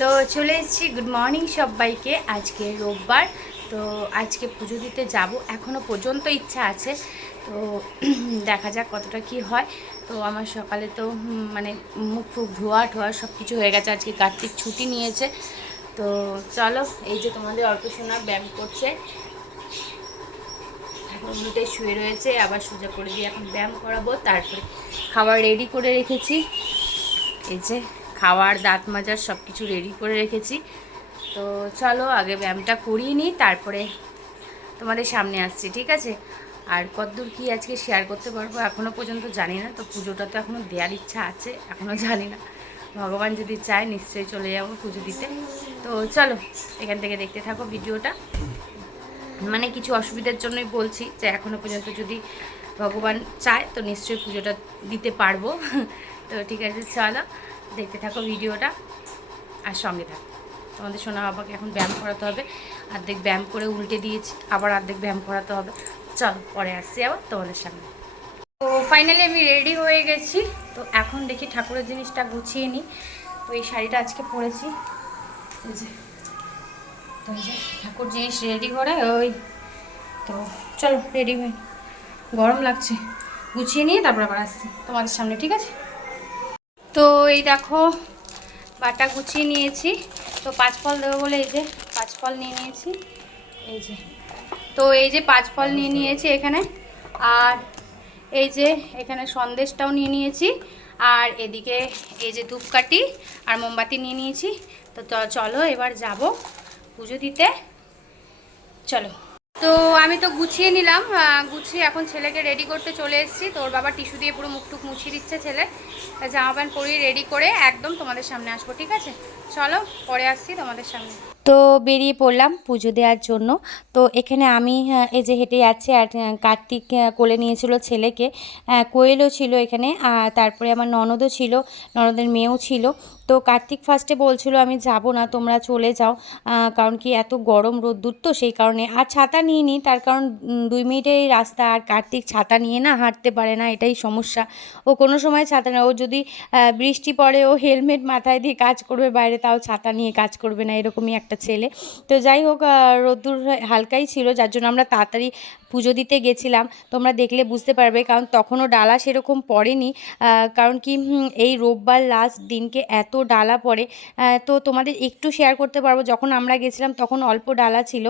তো চলে এসেছি। গুড মর্নিং সবাইকে। আজকে রোববার। তো আজকে পুজো দিতে যাব। এখনও পর্যন্ত ইচ্ছা আছে। তো দেখা যাক কতটা কি হয়। তো আমার সকালে তো মানে মুখ ফুক ধোয়া ঠোয়া সব কিছু হয়ে গেছে। আজকে কার্তিক ছুটি নিয়েছে। তো চলো, এই যে তোমাদের অল্প সোনা ব্যায়াম করছে। এখন উল্টে শুয়ে রয়েছে। আবার সোজা করে দিয়ে এখন ব্যায়াম করাবো। তারপরে খাবার রেডি করে রেখেছি। এই যে খাওয়ার, দাঁত মাজার সব কিছু রেডি করে রেখেছি। তো চলো, আগে ব্যায়ামটা করিয়ে নিই, তারপরে তোমাদের সামনে আসছি, ঠিক আছে? আর কতদূর কি আজকে শেয়ার করতে পারব এখনও পর্যন্ত জানি না, তো পুজোটা তো এখনও দেওয়ার ইচ্ছা আছে এখনও জানি না। ভগবান যদি চায়, নিশ্চয়ই চলে যাব পুজো দিতে। তো চলো, এখান থেকে দেখতে থাকো ভিডিওটা। মানে কিছু অসুবিধার জন্যই বলছি যে এখনও পর্যন্ত যদি ভগবান চায়, তো নিশ্চয়ই পুজোটা দিতে পারব। তো ঠিক আছে, চলো। দেখতে থাকো ভিডিওটা আর সঙ্গে থাকো। তোমাদের সোনা বাবাকে এখন ব্যায়াম করাতে হবে, অর্ধেক ব্যায়াম করে উল্টে দিয়েছি, আবার অর্ধেক ব্যায়াম করাতে হবে। চলো, পরে আসছি আবার তোমাদের সামনে। তো ফাইনালি আমি রেডি হয়ে গেছি। তো এখন দেখি ঠাকুরের জিনিসটা গুছিয়ে নিই। তো এই শাড়িটা আজকে পরেছি। তো ঠাকুর জিনিস রেডি করে, ওই তো চলো রেডি হয়ে গরম লাগছে। গুছিয়ে নিয়ে তারপর আবার আসছি তোমাদের সামনে, ঠিক আছে? তো এই দেখো, বাটা গুছিয়ে নিয়েছি। তো পাঁচ ফল দেবো বলে এই যে পাঁচ ফল নিয়ে নিয়েছি। এই যে। তো এই যে পাঁচ ফল নিয়ে নিয়েছি এখানে। আর এই যে এখানে সন্দেশটাও নিয়ে নিয়েছি। আর এদিকে এই যে ধূপকাঠি আর মোমবাতি নিয়ে নিয়েছি। তো চলো এবার যাব পুজো দিতে। চলো। তো আমি তো গুছিয়ে নিলাম গুছিয়ে এখন ছেলেকে রেডি করতে চলে এসেছি। তোর বাবা টিস্যু দিয়ে পুরো মুখটুক মুছিয়ে দিচ্ছে ছেলে। জামা প্যান্ট পরিয়ে রেডি করে একদম তোমাদের সামনে আসব, ঠিক আছে? চলো, পরে আসছি তোমাদের সামনে। তো বেরিয়ে পড়লাম পুজো দেওয়ার জন্য। তো এখানে আমি এই যে হেঁটে যাচ্ছি আর কার্তিক কোলে নিয়েছিল ছেলেকে। কোয়েলও ছিল এখানে, আর তারপরে আমার ননদও ছিল, ননদের মেয়েও ছিল। তো কার্তিক ফার্স্টে বলছিল, আমি যাব না, তোমরা চলে যাও। কারণ কি এত গরম রোদ্দুর তো সেই কারণে। আর ছাতা নিয়ে নিই তার কারণ দুই মিনিটের রাস্তা। আর কার্তিক ছাতা নিয়ে না হাঁটতে পারে না, এটাই সমস্যা। ও কোনো সময় ছাতা না, ও যদি বৃষ্টি পড়ে, ও হেলমেট মাথায় দিয়ে কাজ করবে বাইরে, তাও ছাতা নিয়ে কাজ করবে না, এরকমই একটা ছেলে। তো যাই হোক রোদ্দুর হালকাই ছিল, যার জন্য আমরা তাড়াতাড়ি পুজো দিতে গেছিলাম, তোমরা দেখলে বুঝতে পারবে, কারণ তখনও ডালা সেরকম পড়েনি কারণ কি এই রোববার লাস্ট দিনকে এত ডালা পড়ে তো তোমাদের একটু শেয়ার করতে পারব, যখন আমরা গেছিলাম তখন অল্প ডালা ছিল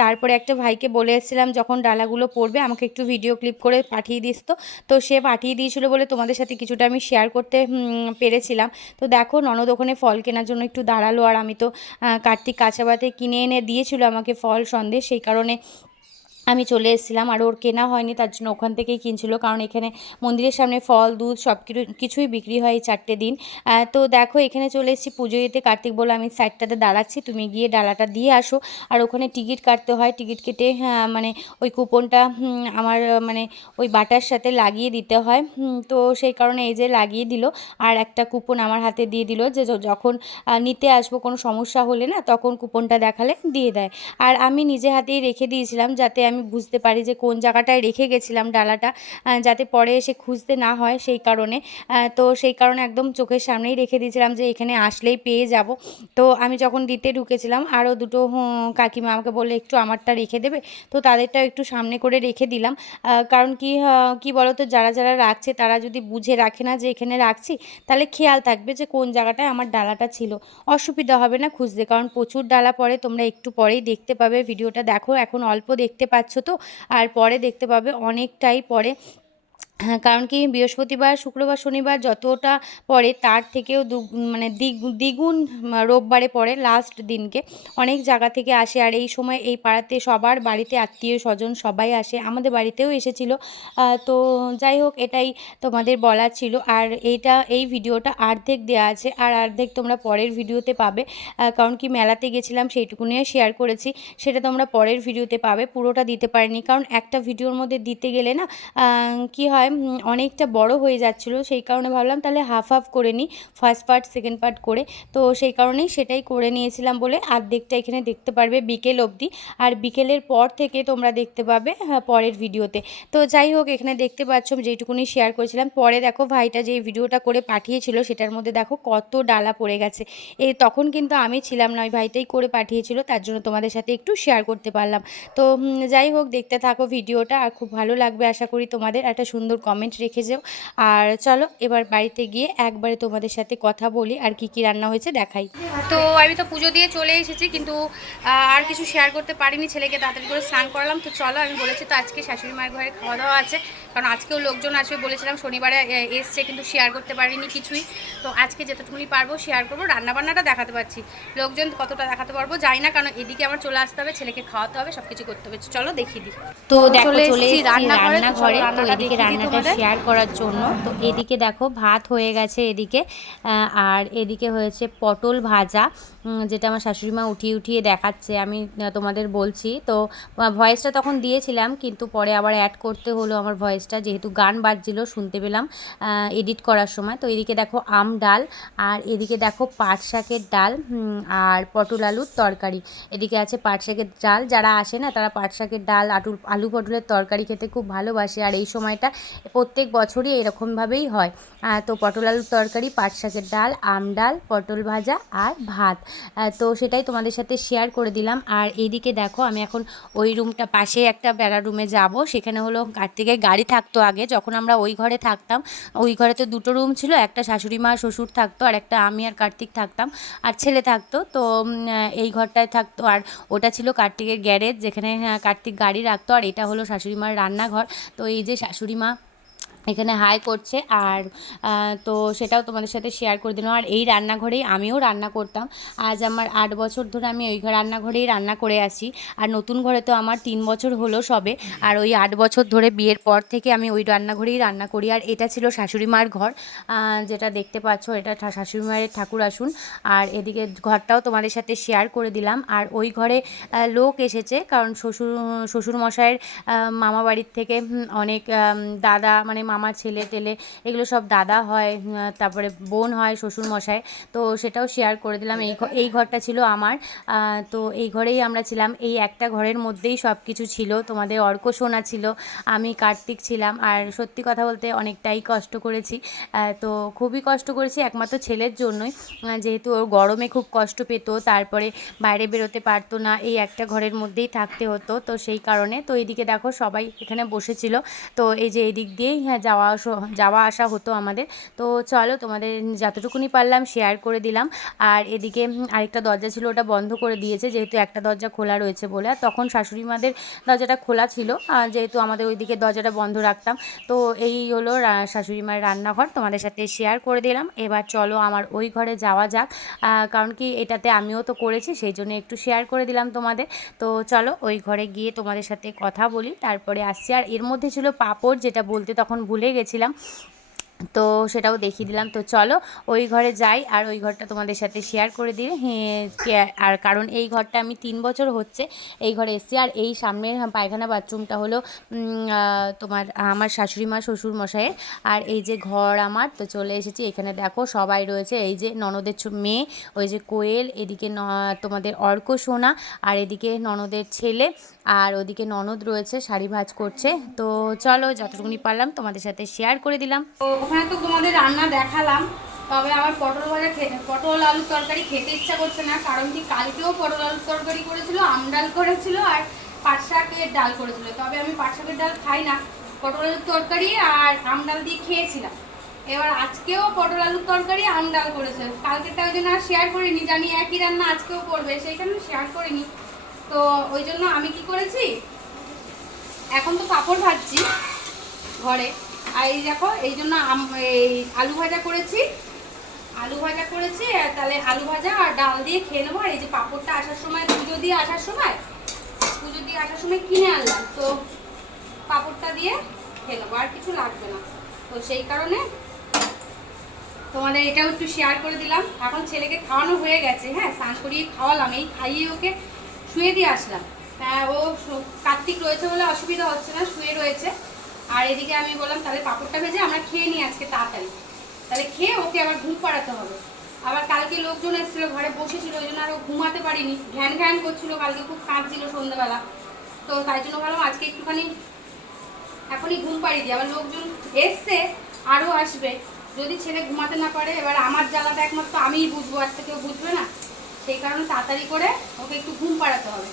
তারপরে একটা ভাইকে বলে এসেছিলাম, যখন ডালাগুলো পড়বে, আমাকে একটু ভিডিও ক্লিপ করে পাঠিয়ে দিস তো। তো সে পাঠিয়ে দিয়েছিল বলে তোমাদের সাথে কিছুটা আমি শেয়ার করতে পেরেছিলাম। তো দেখো, ননদ ওখানে ফল কেনার জন্য একটু দাঁড়াল, আর আমি তো কার্তিক কাঁচাবাতে কিনে এনে দিয়েছিল আমাকে ফল সন্দেশ, সেই কারণে আমি চলে এসেছিলাম আর ওর কেনা হয়নি তার জন্য ওখান থেকেই কিনছিল। কারণ এখানে মন্দিরের সামনে ফল দুধ সব কিছু কিছুই বিক্রি হয় এই চারটে দিন। তো দেখো এখানে চলে এসেছি পুজো দিতে। কার্তিক বলে আমি সাইডটাতে দাঁড়াচ্ছি তুমি গিয়ে ডালাটা দিয়ে আসো। আর ওখানে টিকিট কাটতে হয়। টিকিট কেটে হ্যাঁ, মানে ওই কুপনটা আমার মানে ওই বাটার সাথে লাগিয়ে দিতে হয়। তো সেই কারণে এই যে লাগিয়ে দিল। আর একটা কুপন আমার হাতে দিয়ে দিল যে যখন নিতে আসব কোনো সমস্যা হলে না তখন কুপনটা দেখালে দিয়ে দেয়। আর আমি নিজে হাতেই রেখে দিয়েছিলাম যাতে আমি বুঝতে পারি যে কোন জায়গাটায় রেখে গেছিলাম ডালাটা যাতে পরে এসে খুঁজতে না হয় সেই কারণে। তো সেই কারণে একদম চোখের সামনেই রেখে দিয়েছিলাম যে এখানে আসলেই পেয়ে যাব। তো আমি যখন দিতে ঢুকেছিলাম আরও দুটো কাকিমা আমাকে বললে, একটু আমারটা রেখে দেবে? তো তাদেরটাও একটু সামনে করে রেখে দিলাম। কারণ কি কি বলো তো যারা যারা রাখছে, তারা যদি বুঝে রাখে না যে এখানে রাখছি, তাহলে খেয়াল থাকবে যে কোন জায়গাটায় আমার ডালাটা ছিল। অসুবিধা হবে না খুঁজতে, কারণ প্রচুর ডালা পরে তোমরা একটু পরেই দেখতে পাবে, ভিডিওটা দেখো, এখন অল্প দেখতে পাচ্ছ। তো? আর পরে দেখতে পাবে অনেকটাই পরে কারণ কি বৃহস্পতিবার, শুক্রবার, শনিবার যতটা পড়ে তার থেকেও দু মানে দ্বিগ- দ্বিগুণ রোববারে পড়ে লাস্ট দিনকে। অনেক জায়গা থেকে আসে আর এই সময় এই পাড়াতে সবার বাড়িতে আত্মীয় স্বজন সবাই আসে। আমাদের বাড়িতেও এসেছিল। তো যাই হোক, এটাই তোমাদের বলার ছিল। আর এইটা, এই ভিডিওটা অর্ধেক দেওয়া আছে আর অর্ধেক তোমরা পরের ভিডিওতে পাবে। কারণ কি মেলাতে গেছিলাম সেইটুকুনিও শেয়ার করেছি। সেটা তোমরা পরের ভিডিওতে পাবে। পুরোটা দিতে পারিনি। কারণ একটা ভিডিওর মধ্যে দিতে গেলে না কি হয় অনেকটা বড় হয়ে যাচ্ছিল সেই কারণে ভাবলাম তাহলে হাফ হাফ করে নিই ফার্স্ট পার্ট সেকেন্ড পার্ট করে। তো সেই কারণেই সেটাই করে নিয়েছিলাম বলে আর্ধেকটা এখানে দেখতে পারবে বিকেল অবধি। আর বিকেলের পর থেকে তোমরা দেখতে পাবে হ্যাঁ, পরের ভিডিওতে। তো যাই হোক এখানে দেখতে পাচ্ছ যেইটুকুনি শেয়ার করেছিলাম। পরে দেখো ভাইটা যে ভিডিওটা করে পাঠিয়েছিল সেটার মধ্যে দেখো কত ডালা পড়ে গেছে। এই তখন কিন্তু আমি ছিলাম না ওই ভাইটাই করে পাঠিয়েছিল তার জন্য তোমাদের সাথে একটু শেয়ার করতে পারলাম। তো যাই হোক দেখতে থাকো ভিডিওটা আর খুব ভালো লাগবে আশা করি তোমাদের একটা সুন্দর কমেন্ট রেখে যাও। আর চলো, এবার বাড়িতে গিয়ে একবারে তোমাদের সাথে কথা বলি, আর কি কি রান্না হয়েছে দেখাই। তো আমি তো পুজো দিয়ে চলে এসেছি, কিন্তু আর কিছু শেয়ার করতে পারিনি, ছেলেকে তাড়াতাড়ি করে স্নান করালাম। তো চলো, আমি বলেছি তো আজকে শাশুড়ি মায়ের ঘরে খাওয়া দাওয়া আছে। কারণ আজকেও লোকজন আসবে বলেছিলাম শনিবারে এসছে কিন্তু শেয়ার করতে পারিনি কিছুই। তো আজকে যেতটুকুনি পারব শেয়ার করব রান্নাবান্নাটা দেখাতে পারছি। লোকজন কতটা দেখাতে পারব যাই না কারণ এদিকে আমার চলে আসতে হবে ছেলেকে খাওয়াতে হবে সব কিছু করতে হবে। চলো দেখিয়ে দিই তো দেখো চলে রান্নাঘরে, তো এদিকে রান্নাটা শেয়ার করার জন্য। তো এদিকে দেখো ভাত হয়ে গেছে এদিকে। আর এদিকে হয়েছে পটল ভাজা। যেটা আমার শাশুড়ি মা উঠিয়ে উঠিয়ে দেখাচ্ছে, আমি তোমাদের বলছি। তো ভয়েসটা তখন দিয়েছিলাম, কিন্তু পরে আবার অ্যাড করতে হলো আমার ভয়েসটা যেহেতু গান বাজছিল, শুনতে পেলাম এডিট করার সময়। তো এদিকে দেখো আম ডাল, আর এদিকে দেখো পাট শাকের ডাল আর পটল আলুর তরকারি। এদিকে আছে পাট শাকের ডাল, যারা আসে না, তারা পাট শাকের ডাল আলু আলু পটলের তরকারি খেতে খুব ভালোবাসে, আর এই সময়টা প্রত্যেক বছরই এরকমভাবেই হয়। তো পটল আলুর তরকারি, পাট শাকের ডাল, আম ডাল, পটল ভাজা, আর ভাত। তো সেটাই তোমাদের সাথে শেয়ার করে দিলাম। আর এইদিকে দেখো আমি এখন ওই রুমটা পাশে একটা বেড়া রুমে যাব। সেখানে হলো কার্তিকের গাড়ি থাকতো আগে। যখন আমরা ওই ঘরে থাকতাম ওই ঘরে তো দুটো রুম ছিল একটা শাশুড়ি মা শ্বশুর থাকতো আর একটা আমি আর কার্তিক থাকতাম আর ছেলে থাকতো। তো এই ঘরটায় থাকতো। আর ওটা ছিল কার্তিকের গ্যারেজ যেখানে আহ, কার্তিক গাড়ি রাখতো। আর এটা হলো শাশুড়ি মার রান্নাঘর। তো এই যে শাশুড়ি মা এখানে হাই করছে আর তো সেটাও তোমাদের সাথে শেয়ার করে দিলাম। আর এই রান্নাঘরেই আমিও রান্না করতাম। আজ আমার আট বছর ধরে আমি ওই ঘর রান্নাঘরেই রান্না করে আসি আর নতুন ঘরে তো আমার তিন বছর হলো সবে। আর ওই আট বছর ধরে বিয়ের পর থেকে আমি ওই রান্নাঘরেই রান্না করি। আর এটা ছিল শাশুড়ি মার ঘর। যেটা দেখতে পাচ্ছ, এটা শাশুড়ি মায়ের ঠাকুর আসুন। আর এদিকে ঘরটাও তোমাদের সাথে শেয়ার করে দিলাম। আর ওই ঘরে লোক এসেছে। কারণ শ্বশুর শ্বশুর মশাইয়ের মামা বাড়ির থেকে অনেক দাদা মানে মামা ছেলে টেলে, এগুলো সব দাদা হয় তারপরে বোন হয় শ্বশুর মশাই তো সেটাও শেয়ার করে দিলাম। এই এই ঘরটা ছিল আমার। তো এই ঘরেই আমরা ছিলাম। এই একটা ঘরের মধ্যেই সব কিছু ছিল। তোমাদের অর্ক সোনা ছিল। আমি কার্তিক ছিলাম। আর সত্যি কথা বলতে অনেকটাই কষ্ট করেছি। তো খুবই কষ্ট করেছি একমাত্র ছেলের জন্যই। যেহেতু ওর গরমে খুব কষ্ট পেত, তারপরে বাইরে বেরোতে পারতো না। এই একটা ঘরের মধ্যেই থাকতে হতো। তো সেই কারণে তো এইদিকে দেখো সবাই এখানে বসেছিল। তো এই যে এদিক দিয়েই হ্যাঁ যাওয়া যাওয়া আসা হতো আমাদের। তো চলো তোমাদের যতটুকুনি পারলাম শেয়ার করে দিলাম। আর এদিকে আরেকটা দরজা ছিল, ওটা বন্ধ করে দিয়েছে, যেহেতু একটা দরজা খোলা রয়েছে বলে। আর তখন শাশুড়ি মাদের দরজাটা খোলা ছিল যেহেতু আমাদের ওইদিকে দরজাটা বন্ধ রাখতাম। তো এই হলো শাশুড়ি মায়ের রান্নাঘর, তোমাদের সাথে শেয়ার করে দিলাম। এবার চলো আমার ওই ঘরে যাওয়া যাক। কারণ কি এটাতে আমিও তো করেছি, সেই জন্য একটু শেয়ার করে দিলাম তোমাদের। তো চলো ওই ঘরে গিয়ে তোমাদের সাথে কথা বলি, তারপরে আসছি। আর এর মধ্যে ছিল পাঁপড়, যেটা বলতে তখন ভুলে গেছিলাম। তো সেটাও দেখিয়ে দিলাম। তো চলো ওই ঘরে যাই আর ওই ঘরটা তোমাদের সাথে শেয়ার করে দিই। হ্যাঁ, আর কারণ এই ঘরটা আমি তিন বছর হচ্ছে এই ঘরে এসেছি। আর এই সামনের পায়খানা বাথরুমটা হলো তোমার আমার শাশুড়ি মা শ্বশুর মশাইয়ের আর এই যে ঘর আমার তো চলে এসেছি। এখানে দেখো সবাই রয়েছে। এই যে ননদের মেয়ে ওই যে কোয়েল এদিকে তোমাদের অর্ক সোনা আর এদিকে ননদের ছেলে আর ওদিকে ননদ রয়েছে শাড়ি ভাজ করছে। তো চলো যতটুকুনি পারলাম তোমাদের সাথে শেয়ার করে দিলাম। ওখানে তো তোমাদের রান্না দেখালাম, তবে আমার পটল ভাজা পটল আলুর তরকারি খেতে ইচ্ছা করছে না, কারণ কি কালকেও পটল আলুর তরকারি করেছিল, আম ডাল করেছিল আর পাট শাকের ডাল করেছিল। তবে আমি পাট শাকের ডাল খাই না, পটল আলুর তরকারি আর আম ডাল দিয়ে খেয়েছিলাম। এবার আজকেও পটল আলুর তরকারি, আম ডাল করেছে। কালকেরটা ওই জন্য আর শেয়ার করিনি, জানি একই রান্না আজকেও করবে সেই কারণে শেয়ার করিনি। তো ওই জন্য আমি কি করেছি? এখন তো পাঁপড় ভাজছি ঘরে। আর এই দেখো, এই জন্য এই আলু ভাজা করেছি। আলু ভাজা করেছি তাহলে আলু ভাজা আর ডাল দিয়ে খেয়ে নেব। আর এই যে পাঁপড়টা আসার সময়, পুজো দিয়ে আসার সময়, পুজো দিয়ে আসার সময় কিনে আনলাম। তো পাঁপড়টা দিয়ে খেয়ে নেব, আর কিছু লাগবে না। তো সেই কারণে তোমাদের এটাও একটু শেয়ার করে দিলাম। এখন ছেলেকে খাওয়ানো হয়ে গেছে হ্যাঁ স্নান করিয়ে খাওয়ালাম। এই খাইয়ে ওকে শুয়ে দিয়ে আসলাম। হ্যাঁ ও কার্তিক রয়েছে বলে অসুবিধা হচ্ছে না, শুয়ে রয়েছে। আর এদিকে আমি বললাম, তাহলে পাঁপড়টা ভেজে আমরা খেয়ে নিই আজকে তাড়াতাড়ি। তাহলে খেয়ে ওকে আবার ঘুম পাড়াতে হবে। আবার কালকে লোকজন এসেছিল, ঘরে বসেছিল ওই জন্য আরও ঘুমাতে পারিনি। ঘ্যান ঘ্যান করছিল, কালকে খুব কাঁদছিল সন্ধ্যাবেলা। তো তাই জন্য ভাবলাম আজকে একটুখানি এখনই ঘুম পাড়িয়ে দিই। আবার লোকজন এসছে, আরও আসবে। যদি ছেলে ঘুমাতে না পারে, এবার আমার জ্বালাটা একমাত্র আমিই বুঝব আর কেউ বুঝবে না। সেই কারণে তাড়াতাড়ি করে ওকে একটু ঘুম পাড়াতে হবে।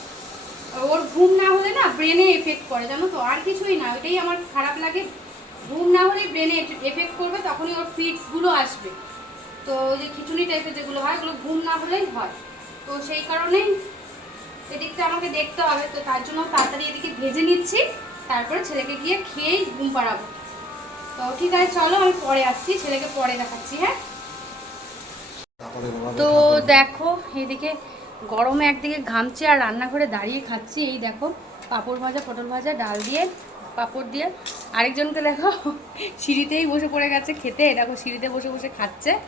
ওর ঘুম না হলে না ব্রেনে এফেক্ট করে জানো তো? আর কিছুই না ওইটাই আমার খারাপ লাগে। ঘুম না হলে ব্রেনে এফেক্ট করবে তখনই ওর ফিটসগুলো আসবে। তো ওই যে খিচুড়ি টাইপের যেগুলো হয় ওগুলো ঘুম না হলেই হয়। তো সেই কারণেই এদিকটা আমাকে দেখতে হবে তো তার জন্য তাড়াতাড়ি এদিকে ভেজে নিচ্ছি তারপরে ছেলেকে গিয়ে খেয়েই ঘুম পাড়াবো। তো ঠিক আছে চলো আমি পরে আসছি ছেলেকে পরে দেখাচ্ছি হ্যাঁ? তো দেখো এদিকে গরমে একদিকে ঘামছি আর রান্নাঘরে দাঁড়িয়ে খাচ্ছি। এই দেখো, পাঁপড় ভাজা, পটল ভাজা, ডাল দিয়ে, পাঁপড় দিয়ে। আরেকজনকে দেখো, সিঁড়িতেই বসে পড়ে গেছে খেতে। দেখো, সিঁড়িতে বসে বসে খাচ্ছে।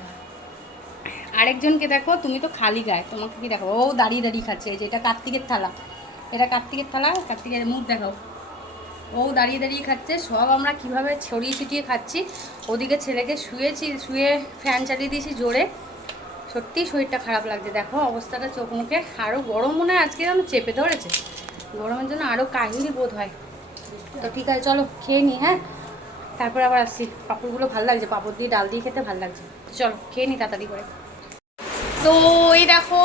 আরেকজনকে দেখো, তুমি তো খালি গায়ে। তোমাকে কি দেখো ও দাঁড়িয়ে দাঁড়িয়ে খাচ্ছে। যে, এটা কার্তিকের থালা। এটা কার্তিকের থালা, কার্তিকের মুখ দেখাও ও দাঁড়িয়ে দাঁড়িয়ে খাচ্ছে। সব আমরা কীভাবে ছড়িয়ে ছিটিয়ে খাচ্ছি। ওদিকে ছেলেকে শুয়েছি, শুয়ে ফ্যান চালিয়ে দিয়েছি জোরে। সত্যিই শরীরটা খারাপ লাগছে। দেখো, অবস্থাটা চোখ মুখে আরও গরম মনে হয়, আজকে যেন চেপে ধরেছে। গরমের জন্য আরও কাহিনী বোধ হয়। তো ঠিক আছে, চলো খেয়ে নিই হ্যাঁ? তারপর আবার আসছি। পাঁপড়গুলো ভালো লাগছে, পাপড় দিয়ে ডাল দিয়ে খেতে ভালো লাগছে। চলো, খেয়ে নিই তাড়াতাড়ি করে। তো এই দেখো,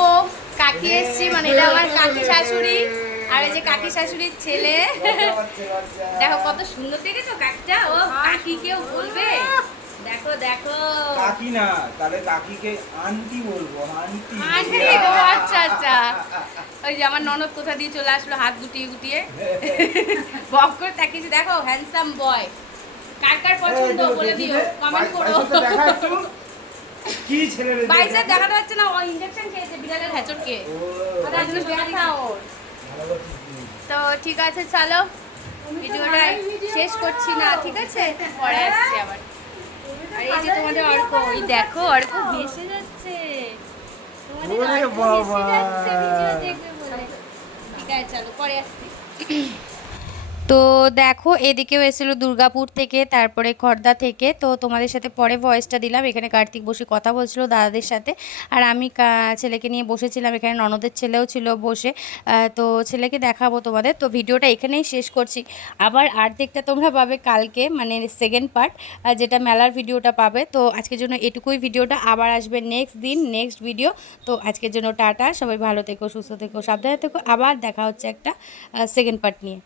কাকি এসছি মানে এটা আমার কাকি শাশুড়ি। আর এই যে কাকি শাশুড়ির ছেলে। দেখো, কত সুন্দর দেখেছ কাকটা? ও কাকি কেউ বলবে। দেখো দেখো। কাকি না তাহলে কাকিকে আন্টি বলব আন্টি আন্টি আচ্ছা আচ্ছা। ওই যে আমার ননদ কোথা দিয়ে চলে আসলো হাত গুটিয়ে গুটিয়ে। বক করে তাকিয়েছি দেখো হ্যান্ডসাম বয় কার কার পছন্দ বলে দিও কমেন্ট করো। কি ছেলে রে বাইসে দেখাতে পাচ্ছে না ও ইঞ্জেকশন খেয়েছে বিড়ালের হ্যাচরকে তার জন্য ব্যথা ওর। তো ঠিক আছে চলো। ভিডিওটা শেষ করছি না ঠিক আছে? পরে আসছি আবার। আর এই যে তোমাদের অর্ক ওই দেখো অর্ক ভেসে যাচ্ছে। তোমাদের অর্ক ভেসে যাচ্ছে ভিডিও দেখবে বলে। ঠিক আছে চলো পরে আসছি। তো দেখো, এদিকেও এসেছিল দুর্গাপুর থেকে, তারপরে খর্দা থেকে। তো তোমাদের সাথে পরে ভয়েসটা দিলাম। এখানে কার্তিক বসে কথা বলছিল দাদাদের সাথে। আর আমি ছেলেকে নিয়ে বসেছিলাম। এখানে ননদের ছেলেও ছিল বসে। তো ছেলেকে দেখাবো তোমাদের। তো ভিডিওটা এখানেই শেষ করছি। আবার আর্ধেকটা তোমরা পাবে কালকে মানে সেকেন্ড পার্ট যেটা মেলার ভিডিওটা পাবে। তো আজকের জন্য এটুকুই ভিডিওটা। আবার আসবে নেক্সট দিন নেক্সট ভিডিও তো আজকের জন্য টাটা। সবাই ভালো থেকো, সুস্থ থেকো, সাবধানে থেকো। আবার দেখা হচ্ছে একটা সেকেন্ড পার্ট নিয়ে।